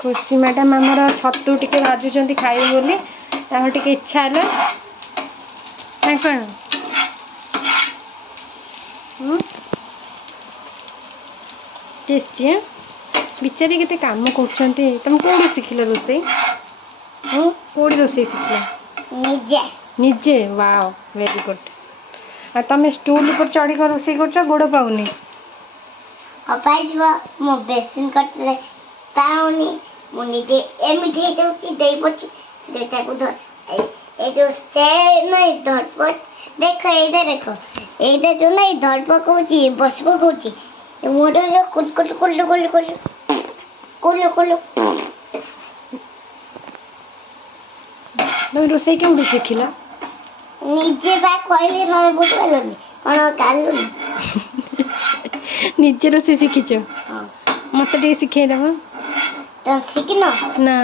खुशी मैडम आमर छतु टिके भाजुंट खाइबे बोली टिके इच्छा है कौन टेस्टी बिचारी केते काम कर तुम कौन शिखिल रोसे कौड़ी रोसे शिखिल निजे निजे वाओ वेरी गुड आ तुम स्टूल पर चढ़ी कर रोसे कर गोड़ पाऊनी मो बेसिन कटले पाऊनी मु निजे एमिठी हेउची देई पछी देता को धर ए जो स्टे नहीं धरपट देखो एदे देखो एदे जो नहीं धरपट कोची बसबो कोची ए मोडो जो कुल कुल कुल कुल कुल कुल कुल तुम रोसे केउडी शिखिल निजे बा कहले न बुझलनी कोन कालुनी निजे रोसे शिखिच हां मत टे शिखे देव तो शिखिनो ना